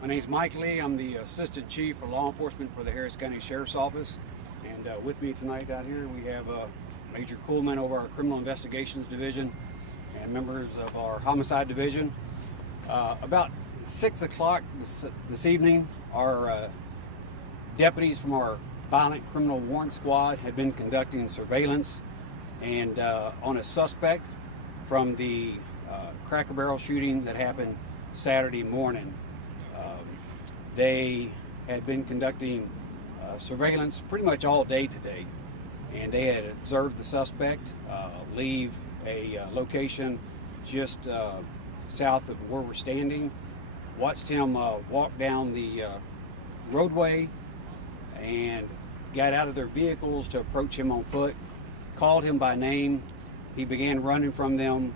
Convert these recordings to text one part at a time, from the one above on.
My name is Mike Lee. I'm the Assistant Chief for Law Enforcement for the Harris County Sheriff's Office. And with me tonight out here we have Major Coolman over our Criminal Investigations Division and members of our Homicide Division. About 6 o'clock this evening, our deputies from our Violent Criminal Warrant Squad had been conducting surveillance and on a suspect from the Cracker Barrel shooting that happened Saturday morning. They had been conducting surveillance pretty much all day today, and they had observed the suspect leave a location just south of where we're standing, watched him walk down the roadway and got out of their vehicles to approach him on foot, called him by name. He began running from them,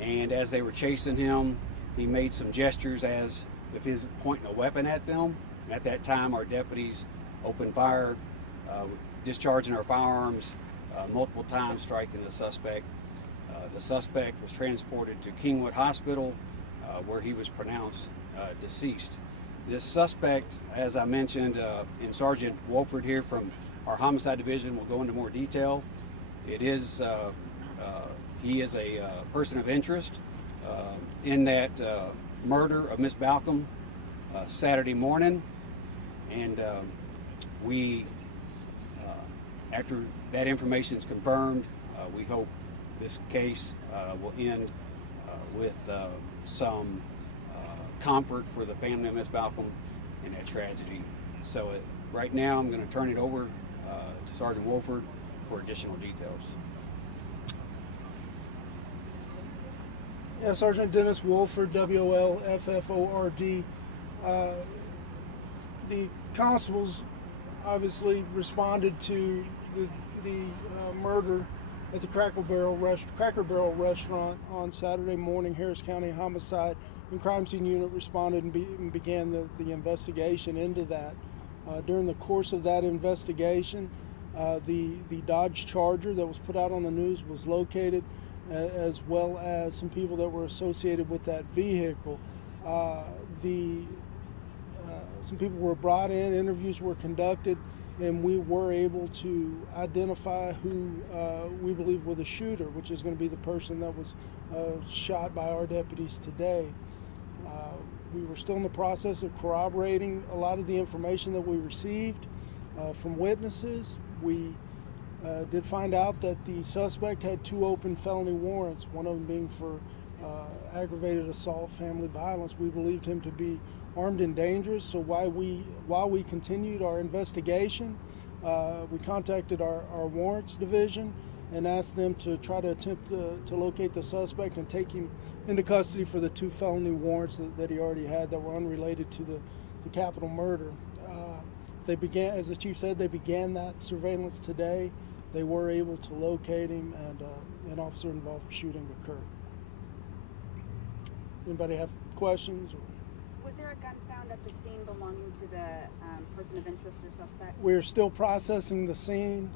and as they were chasing him, he made some gestures as if he's pointing a weapon at them. And at that time, our deputies opened fire, discharging our firearms multiple times, striking the suspect. The suspect was transported to Kingwood Hospital, where he was pronounced deceased. This suspect, as I mentioned, and Sergeant Wolford here from our Homicide Division will go into more detail. He is a person of interest in that murder of Miss Balcom Saturday morning, and we, after that information is confirmed, we hope this case will end with some comfort for the family of Miss Balcom in that tragedy. So right now I'm going to turn it over to Sergeant Wolford for additional details. Yeah, Sergeant Dennis Wolford, W-O-L-F-F-O-R-D. The constables obviously responded to the murder at the Cracker Barrel restaurant on Saturday morning. Harris County Homicide and Crime Scene Unit responded and began the investigation into that. During the course of that investigation, the Dodge Charger that was put out on the news was located, as well as some people that were associated with that vehicle. Some people were brought in, interviews were conducted, and we were able to identify who we believe were the shooter, which is going to be the person that was shot by our deputies today. We were still in the process of corroborating a lot of the information that we received from witnesses. We did find out that the suspect had 2 open felony warrants, one of them being for aggravated assault, family violence. We believed him to be armed and dangerous, so while we continued our investigation, we contacted our Warrants Division and asked them to try to attempt to locate the suspect and take him into custody for the 2 felony warrants that he already had that were unrelated to the capital murder. They began, as the chief said, they began that surveillance today. They were able to locate him, and an officer-involved shooting occurred. Anybody have questions? Was there a gun found at the scene belonging to the person of interest or suspect? We're still processing the scene.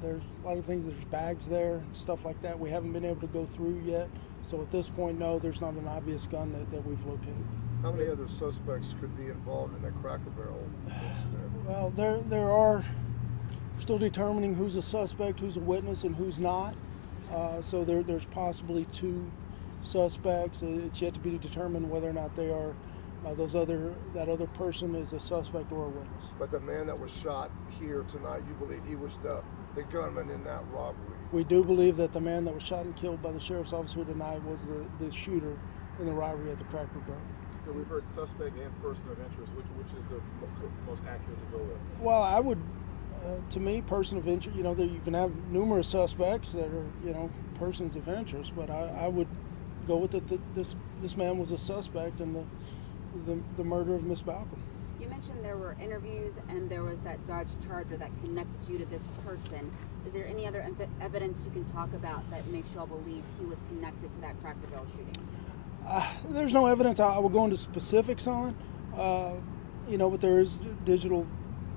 There's a lot of things, there's bags there, and stuff like that we haven't been able to go through yet. So at this point, no, there's not an obvious gun that we've located. How many other suspects could be involved in that Cracker Barrel incident? Well, there are, we're still determining who's a suspect, who's a witness, and who's not. So there's possibly 2 suspects. It's yet to be determined whether or not they are that other person is a suspect or a witness. But the man that was shot here tonight, you believe he was the gunman in that robbery? We do believe that the man that was shot and killed by the sheriff's office here tonight was the shooter in the robbery at the Cracker Barrel. So we've heard suspect and person of interest. Which is the most accurate to go with? Well, I would, to me, person of interest, you can have numerous suspects that are, persons of interest, but I would go with this man was a suspect in the murder of Miss Balcom. You mentioned there were interviews and there was that Dodge Charger that connected you to this person. Is there any other evidence you can talk about that makes you all believe he was connected to that Cracker Barrel shooting? There's no evidence I will go into specifics on, but there is digital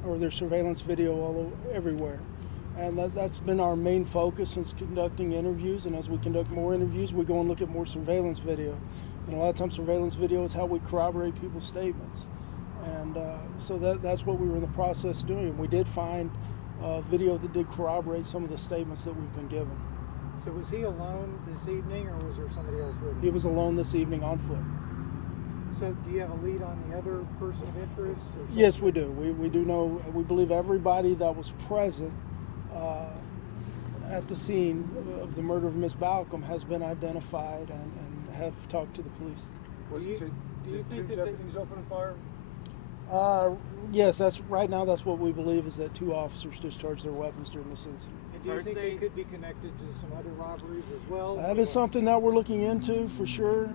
or there's surveillance video everywhere. And that's been our main focus since conducting interviews. And as we conduct more interviews, we go and look at more surveillance video. And a lot of times surveillance video is how we corroborate people's statements. And so that's what we were in the process of doing. We did find video that did corroborate some of the statements that we've been given. So was he alone this evening, or was there somebody else with him? He was alone this evening on foot. So do you have a lead on the other person of interest? Or Yes, we do. We do know, we believe everybody that was present at the scene of the murder of Miss Balcom has been identified and have talked to the police. Was Do you- it two, do you did think two that deputies open fire? Yes, right now that's what we believe, is that 2 officers discharged their weapons during this incident. And do you think they could be connected to some other robberies as well? That is something that we're looking into for sure.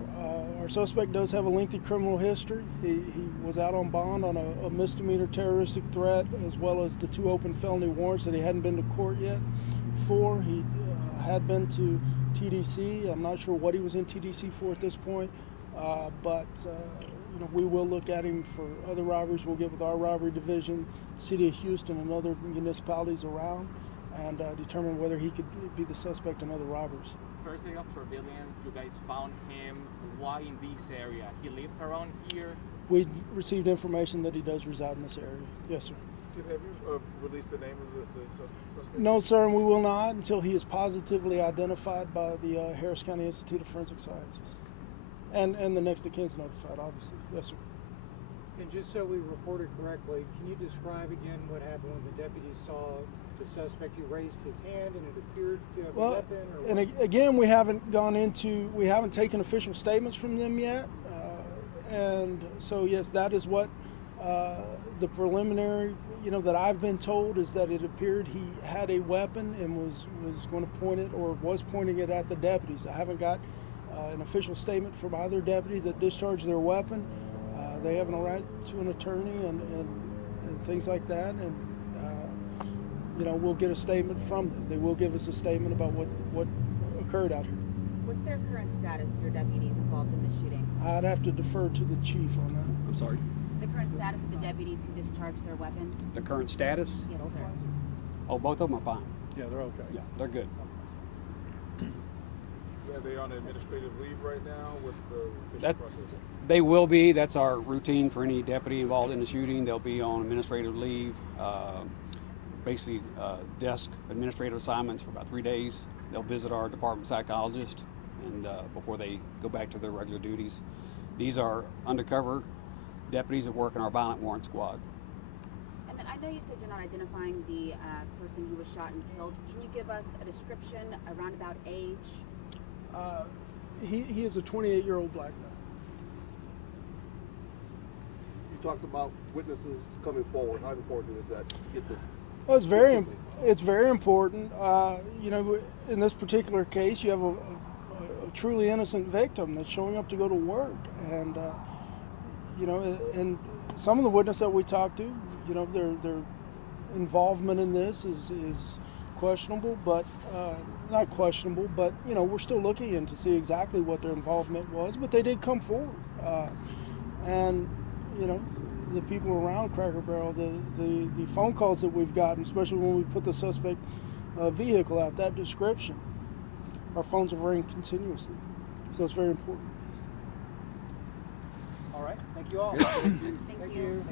Our suspect does have a lengthy criminal history. He was out on bond on a misdemeanor terroristic threat, as well as the 2 open felony warrants that he hadn't been to court yet for. He had been to TDC. I'm not sure what he was in TDC for at this point, but you know, we will look at him for other robberies. We'll get with our robbery division, City of Houston, and other municipalities around, and determine whether he could be the suspect in other robberies. First day of surveillance, you guys found him. Why in this area? He lives around here. We received information that he does reside in this area. Yes, sir. Have you released the name of the suspect? No, sir, and we will not until he is positively identified by the Harris County Institute of Forensic Sciences. And the next of kin's notified, obviously. Yes, sir. And just so we reported correctly, can you describe again what happened when the deputies saw the suspect? He raised his hand and it appeared to have a weapon? Or and again, we haven't taken official statements from them yet. And so, yes, that is what the preliminary, that I've been told, is that it appeared he had a weapon and was going to point it, or was pointing it at the deputies. I haven't got an official statement from either deputy that discharged their weapon. They have a right to an attorney and things like that, and we'll get a statement from them. They will give us a statement about what occurred out here. What's their current status, your deputies involved in the shooting? I'd have to defer to the chief on that. I'm sorry. The current status of the deputies who discharged their weapons? The current status? Yes, sir. Oh, both of them are fine. Yeah, they're okay. Yeah, they're good. Are they on administrative leave right now? What's the official That- process? They will be. That's our routine for any deputy involved in the shooting. They'll be on administrative leave, basically desk administrative assignments for about 3 days. They'll visit our department psychologist and before they go back to their regular duties. These are undercover deputies that work in our violent warrant squad. And then I know you said you're not identifying the person who was shot and killed. Can you give us a description, around about age? He is a 28-year-old black man. You talked about witnesses coming forward. How important is that to get this? Well, it's very important. In this particular case, you have a truly innocent victim that's showing up to go to work, and and some of the witnesses that we talked to, their involvement in this is questionable, but not questionable, but we're still looking into see exactly what their involvement was. But they did come forward, and the people around Cracker Barrel, the phone calls that we've gotten, especially when we put the suspect vehicle out, that description, our phones are ringing continuously, so it's very important. All right. Thank you all. Thank you. Thank you.